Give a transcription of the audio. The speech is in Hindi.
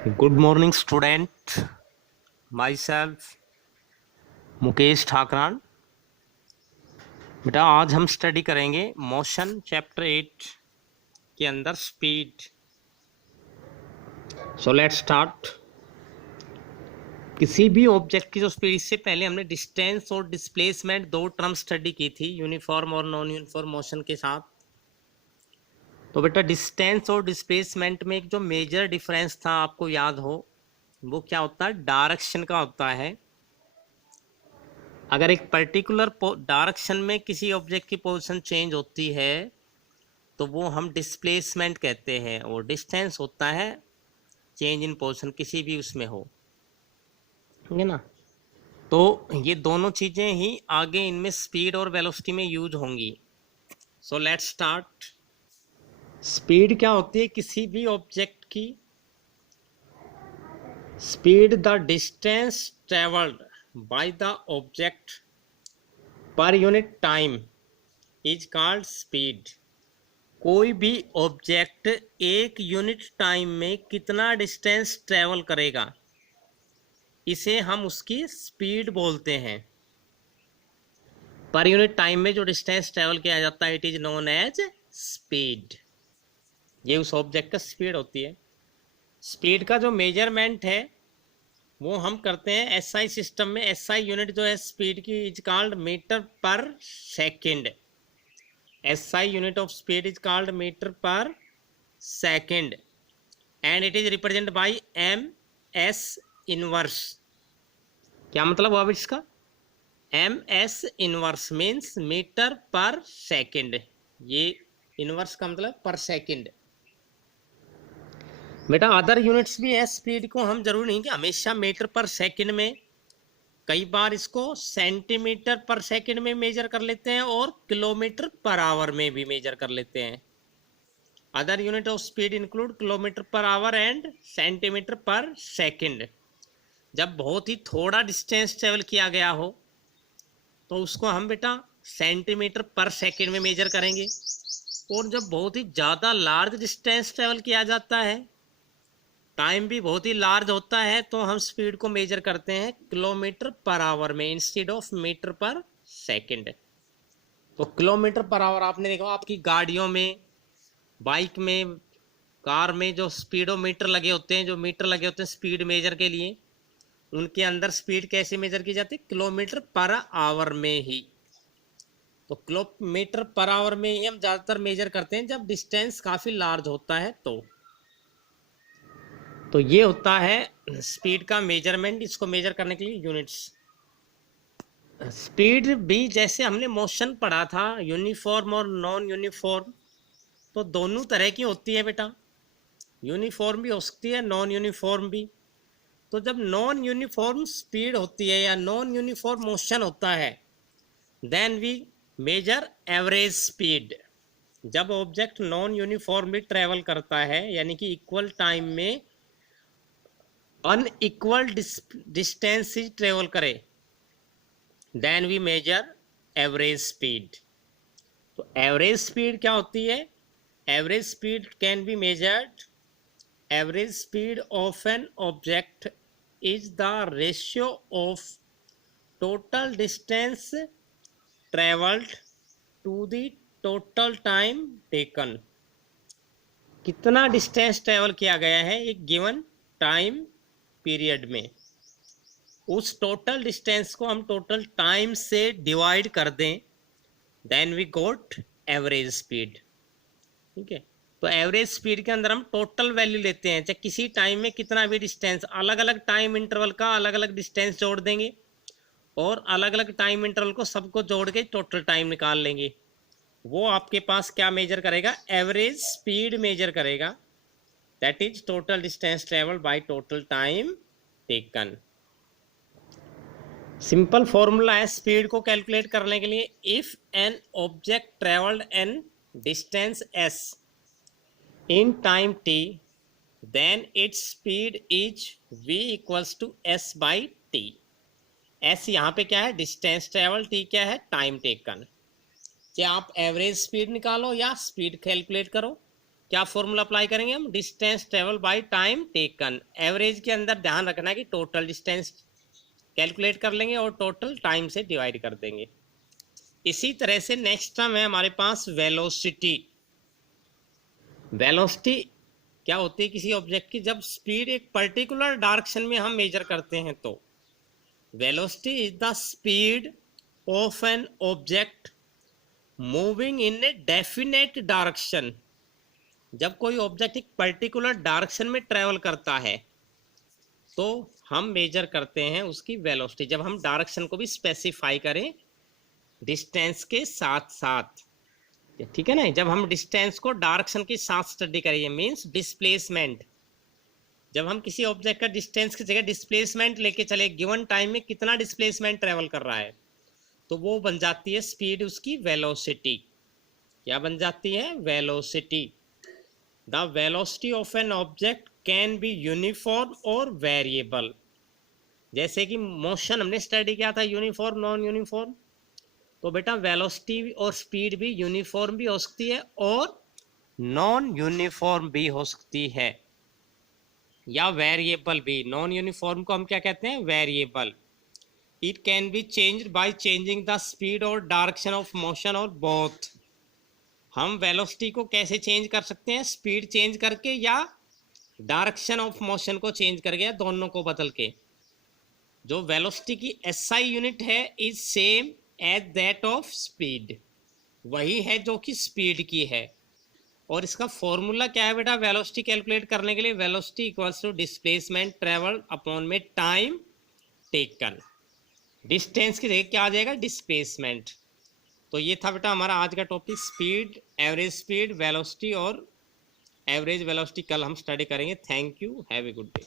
Good morning student. My self Mukesh Thakran. बेटा आज हम स्टडी करेंगे मोशन चैप्टर 8 के अंदर स्पीड। So let's start. किसी भी ऑब्जेक्ट की जो स्पीड, इससे पहले हमने डिस्टेंस और डिस्प्लेसमेंट दो टर्म स्टडी की थी यूनिफॉर्म और नॉन यूनिफॉर्म मोशन के साथ। तो बेटा डिस्टेंस और डिस्प्लेसमेंट में एक जो मेजर डिफरेंस था आपको याद हो, वो क्या होता है? डायरेक्शन का होता है। अगर एक पर्टिकुलर डायरेक्शन में किसी ऑब्जेक्ट की पोजीशन चेंज होती है तो वो हम डिस्प्लेसमेंट कहते हैं, और डिस्टेंस होता है चेंज इन पोजीशन किसी भी उसमें हो, ठीक है ना। तो ये दोनों चीजें ही आगे इनमें स्पीड और वेलोसिटी में यूज होंगी। So let's start. स्पीड क्या होती है? किसी भी ऑब्जेक्ट की speed, the distance travelled by the object per unit time is called speed. कोई भी ऑब्जेक्ट एक यूनिट टाइम में कितना डिस्टेंस ट्रेवल करेगा, इसे हम उसकी स्पीड बोलते हैं। पर यूनिट टाइम में जो डिस्टेंस ट्रेवल किया जाता है it is known as speed. ये उस ऑब्जेक्ट का स्पीड होती है। स्पीड का जो मेजरमेंट है वो हम करते हैं एसआई सिस्टम में। एसआई यूनिट जो है स्पीड की इज कॉल्ड मीटर पर second. SI unit of speed is called meter per second and it is represented by MS inverse। क्या मतलब हुआ इसका? MS inverse means मीटर पर सेकेंड। ये इनवर्स का मतलब पर सेकेंड। बेटा अदर यूनिट्स भी है स्पीड को, हम जरूर नहीं कि हमेशा मीटर पर सेकेंड में, कई बार इसको सेंटीमीटर पर सेकेंड में मेजर कर लेते हैं और किलोमीटर पर आवर में भी मेजर कर लेते हैं। Other unit of speed include kilometre per hour and centimetre पर सेकेंड। जब बहुत ही थोड़ा डिस्टेंस ट्रेवल किया गया हो तो उसको हम बेटा सेंटीमीटर पर सेकेंड में मेजर करेंगे, और जब बहुत ही ज़्यादा लार्ज डिस्टेंस ट्रेवल किया जाता है, टाइम भी बहुत ही लार्ज होता है, तो हम स्पीड को मेजर करते हैं किलोमीटर पर आवर में इंस्टेड ऑफ मीटर पर सेकेंड। तो किलोमीटर पर आवर आपने देखा आपकी गाड़ियों में, बाइक में, कार में जो स्पीडोमीटर लगे होते हैं, जो मीटर लगे होते हैं स्पीड मेजर के लिए, उनके अंदर स्पीड कैसे मेजर की जाती है? किलोमीटर पर आवर में ही। तो किलोमीटर पर आवर में ही हम ज़्यादातर मेजर करते हैं जब डिस्टेंस काफ़ी लार्ज होता है। तो ये होता है स्पीड का मेजरमेंट। इसको मेजर करने के लिए यूनिट्स। स्पीड भी जैसे हमने मोशन पढ़ा था यूनिफॉर्म और नॉन यूनिफॉर्म, तो दोनों तरह की होती है बेटा। यूनिफॉर्म भी हो सकती है, नॉन यूनिफॉर्म भी। तो जब नॉन यूनिफॉर्म स्पीड होती है या नॉन यूनिफॉर्म मोशन होता है, then we measure average speed. जब ऑब्जेक्ट नॉन यूनिफॉर्मली ट्रेवल करता है, यानी कि इक्वल टाइम में अनइक्वल डिस्टेंस ट्रेवल करे, then we measure average speed. तो एवरेज स्पीड क्या होती है? Average speed can be measured. Average speed of an object is the ratio of total distance traveled to the total time taken। कितना डिस्टेंस ट्रेवल किया गया है एक गिवन टाइम पीरियड में, उस टोटल डिस्टेंस को हम टोटल टाइम से डिवाइड कर दें, then we got average speed. ठीक है। तो एवरेज स्पीड के अंदर हम टोटल वैल्यू लेते हैं, चाहे किसी टाइम में कितना भी डिस्टेंस, अलग अलग टाइम इंटरवल का अलग अलग डिस्टेंस जोड़ देंगे और अलग अलग टाइम इंटरवल को सबको जोड़ के टोटल टाइम निकाल लेंगे। वो आपके पास क्या मेजर करेगा? एवरेज स्पीड मेजर करेगा। That is total distance travelled by total time taken. Simple formula है स्पीड को कैलकुलेट करने के लिए। If an object travelled an distance S in time t, then its speed is v equals to s by t। s यहाँ पे क्या है? Distance travel. t क्या है? Time taken. चाहे आप एवरेज स्पीड निकालो या स्पीड कैलकुलेट करो, क्या फॉर्मूला अप्लाई करेंगे हम, distance travel by time taken. Average के अंदर ध्यान रखना है कि टोटल डिस्टेंस कैलकुलेट कर लेंगे और टोटल टाइम से डिवाइड कर देंगे। इसी तरह से नेक्स्ट टर्म है हमारे पास वेलोसिटी। वेलोसिटी क्या होती है किसी ऑब्जेक्ट की, जब स्पीड एक पर्टिकुलर डायरेक्शन में हम मेजर करते हैं तो velocity is the speed of an object moving in a definite direction. जब कोई ऑब्जेक्ट एक पर्टिकुलर डायरेक्शन में ट्रेवल करता है तो हम मेजर करते हैं उसकी वेलोसिटी, जब हम डायरेक्शन को भी स्पेसिफाई करें डिस्टेंस के साथ साथ, ठीक है ना। जब हम डिस्टेंस को डायरेक्शन के साथ स्टडी करें मींस डिस्प्लेसमेंट, जब हम किसी ऑब्जेक्ट का डिस्टेंस की जगह डिस्प्लेसमेंट लेके चले गिवन टाइम में कितना डिस्प्लेसमेंट ट्रेवल कर रहा है, तो वो बन जाती है स्पीड उसकी वेलोसिटी। क्या बन जाती है, velocity. The velocity of an object can be uniform और वेरिएबल। जैसे कि मोशन हमने स्टडी किया था यूनिफॉर्म नॉन यूनिफॉर्म, तो बेटा वेलोसिटी और स्पीड भी यूनिफॉर्म भी हो सकती है और नॉन यूनिफॉर्म भी हो सकती है, या वेरिएबल भी। नॉन यूनिफॉर्म को हम क्या कहते हैं, variable. It can be changed by changing the speed और डायरेक्शन ऑफ मोशन और बोथ। हम वेलोसिटी को कैसे चेंज कर सकते हैं, स्पीड चेंज करके या डायरेक्शन ऑफ मोशन को चेंज करके, या दोनों को बदल के। जो वेलोसिटी की एसआई यूनिट है is same as that of speed, वही है जो कि स्पीड की है। और इसका फॉर्मूला क्या है बेटा, वेलोसिटी कैलकुलेट करने के लिए velocity equals to displacement travel upon में टाइम टेकन। डिस्टेंस की जगह क्या आ जाएगा, डिस्प्लेसमेंट। तो ये था बेटा हमारा आज का topic, speed, average speed, velocity और एवरेज वेलोसिटी। कल हम स्टडी करेंगे। Thank you, have a good day.